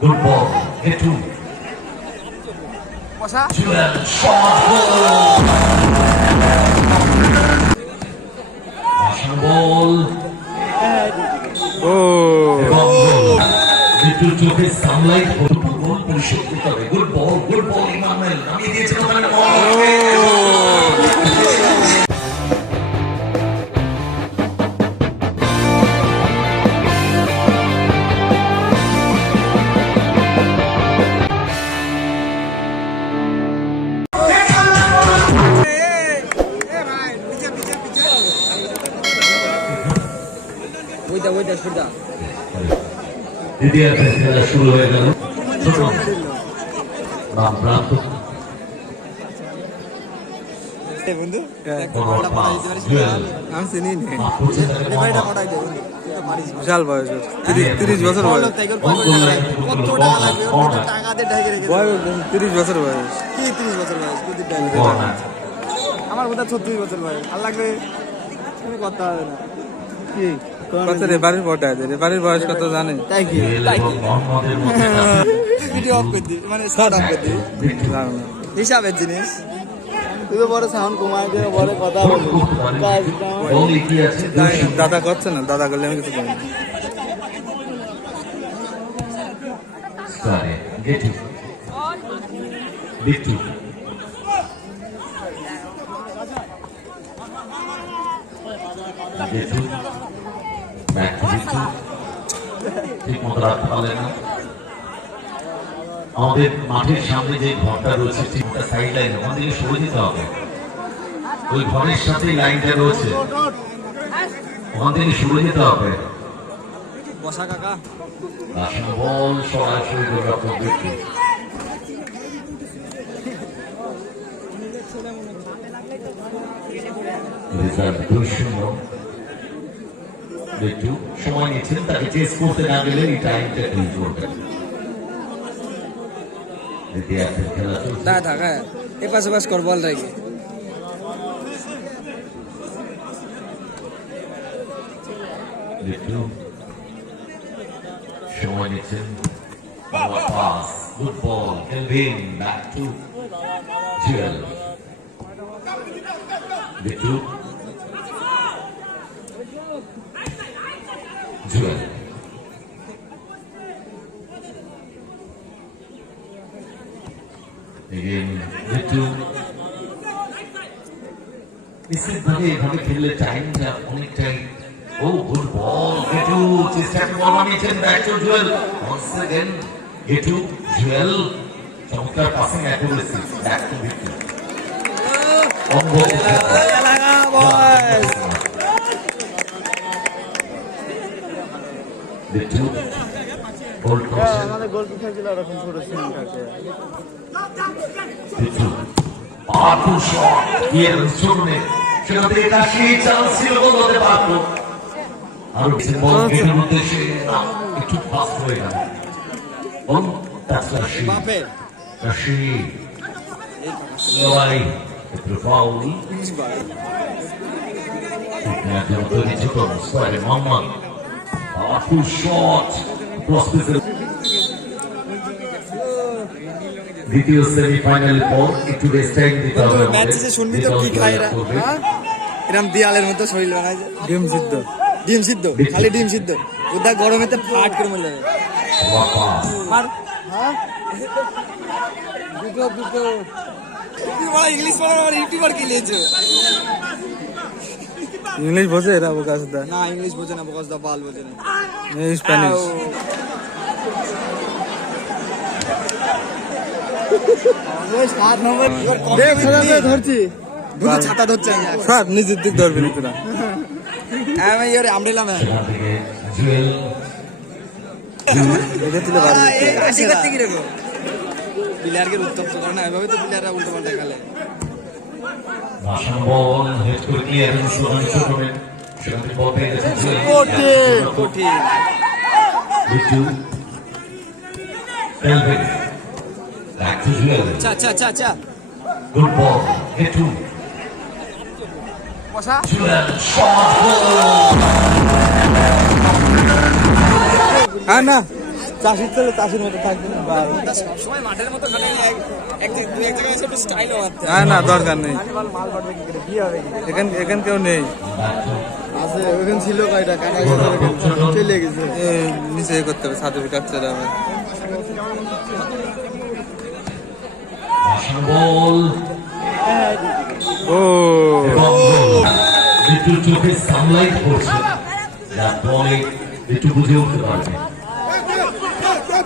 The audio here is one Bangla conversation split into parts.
Good ball. Hit two. বসা Jewel. Shot. Goal. Russian ball. ও এবং goal. বিদ্যুৎ চোখে সানলাইট গোল পরিশোধ করতে হবে good ball good ball Emmanuel নামিয়ে দিয়েছেন ওখানে দ্বিতীয়ার্ধের খেলা শুরু হয়ে গেল। ছোট প্রান্ত। বন্ধু আমি চিনি। বিশাল বয়স তিরিশ তিরিশ বছর বয়স। তিরিশ বছর বয়স। কি তিরিশ বছর বয়স। আমার বোধ হয় ছত্রিশ বছর বয়স। আর লাগবে? কথা হবে না। কি? কত রেফারির পটা আছে? রেফারির বয়স কত জানে? তাই কি মোহাম্মদের মধ্যে ভিডিও অফ করে দিই মানে স্টার্ট অফ করে না। হিসাবের জিনিস। তুই বড় সাউন্ড কমায় দিয়ে বড় কথা বলি। দাদা করছে না? দাদা করলে আমি কিছু না। Bittu. ঠিক মতো রাখতে পারলেন না আমাদের মাঠের সামনে যে ঘরটা রয়েছে ঠিকটা সাইড লাইন ওখান থেকে সরে যেতে হবে। ওই ঘরের সাথে লাইনটা রয়েছে। ওখান থেকে সরে যেতে হবে। বসা কাকা। বল সরাসরি গোলরক্ষক ব্যক্তি। রিজার্ভ দুই শূন্য একটু সময় নিচ্ছেন তাকে চেস করতে না গেলে এই টাইমটা ক্লিন করবেন। দ্বিতীয়ার্ধের খেলা চলছে। দাঁড়া থাক এ পাশে কর বল রাখি একটু সময় নিচ্ছেন। Pass good ball Kelvin back to Jewel Bittu Jewel Again, Bittu নিশ্চিতভাবে এভাবে খেললে টাইমটা অনেকটাই ও গুড বল গেটু চেষ্টা করে বল বানিয়েছেন back to Jewel once again gotu Jewel চমৎকার passing accuracy back to Bittu অঙ্গ বিট্টু গোল করছেন আমাদের গোল পিছিয়ে ছিল ওরকম ছোট পাওয়ারফুল শট প্রস্তুত দ্বিতীয় সেমিফাইনাল পর একটু রেস্ট টাইম দিতে হবে। ম্যাচ শেষে শুনবি তো কি খায় এরা। হ্যাঁ? এরম দিয়ালের মতো শরীর বানায় ডিম সিদ্ধ। ডিম সিদ্ধ? খালি ডিম সিদ্ধ? ওটা গরমেতে ফাট করে মরে যাবে। আর হ্যাঁ? দুটো দুটো। ইংলিশ পড়ার ইউটিউবার কি লিয়েছে ইংলিশ বোঝে এরা বোকাস দা না ইংলিশ বোঝে না বকস দা বাল বোঝে না। স্প্যানিশ ধরছি। দুটো ছাতা ধরছে সব নিজের দিক ধরবি না তোরা। আমি ইয়ার আমরেলা ম্যান এটা তুলে পারবি কাশি করতে কি রেখো প্লেয়ারকে উত্তপ্ত করে না এভাবে তো প্লেয়াররা উল্টো পাল্টা খেলে। ভাসানো বল হেড করে ক্লিয়ারেন্স ওখানে ছোটবেন সেখান বল জুয়েল কঠিন Bittu Kelvin. Back to Jewel. চা চা চা চা ball. Hit two. বসা. Goal. হ্যাঁ না চাষির ছেলে চাষির মতো থাকবে না বা সবসময় মাঠের মতো না না দরকার নেই। এখান এখান কেউ নেই। আছে ওখানে ছিল কয়টা? কাকা চলে গেছে। নিচে করতে হবে ও। চোখে ফলে একটু বুঝে উঠতে পারবে।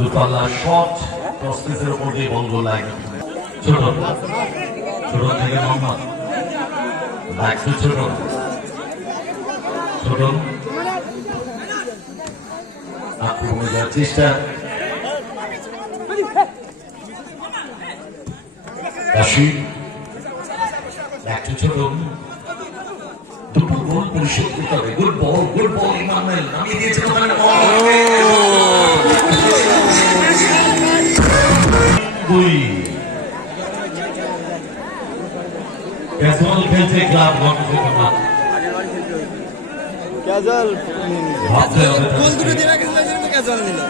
দুতলা শট প্রস্তুতের উপর দিয়ে বন্ধ লাগে ছোট ছোট থেকে মোহাম্মদ টু ছোট। ছোট। চেষ্টা। টু ছোট। দুটো গোল পরিশোধ করতে হবে। Good ball good ball, Emmanuel. নামিয়ে বল ভাবতে গোল দুটো তাদেরকে। দিয়ে রাখা তো ক্যাজুয়াল নিল।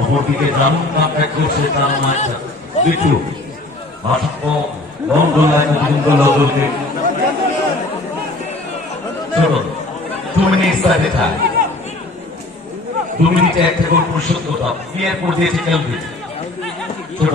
অপরদিকে দারুণ কামব্যাক করছে তার মাঠটা বিট্টু ভাষাক্য লং লাইন তিন গোল গোলকে চলো টু মিনিটস লাগে দু মিনিটে একটা গোল পরিশোধ করতে হবে ক্লিয়ার করে দিয়েছে কেলবি ছোট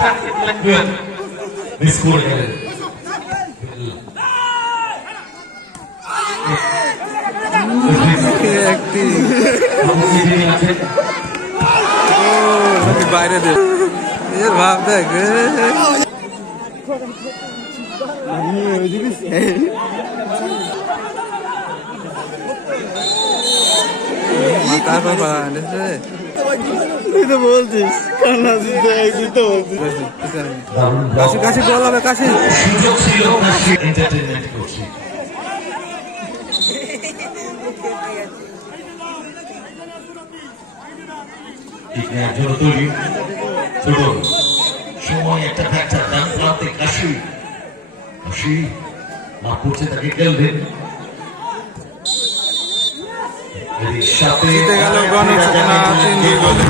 কাটতে দিলেন জুয়েল মিস করে গেলেন একটি জুয়েল আছেন নাকি বাইরে দে এর ভাব দেখ এ, মাথার দেখছে তুই তো বলছিস কাশি কাশি বল হবে কাশি সময় একটা ফ্যাক্টর ডান প্রান্তে কাশি। কাশি লাভ করছে। তাকে খেলবেন এর সাথে জিতে গেল গণেশ না তিন দুই গোলে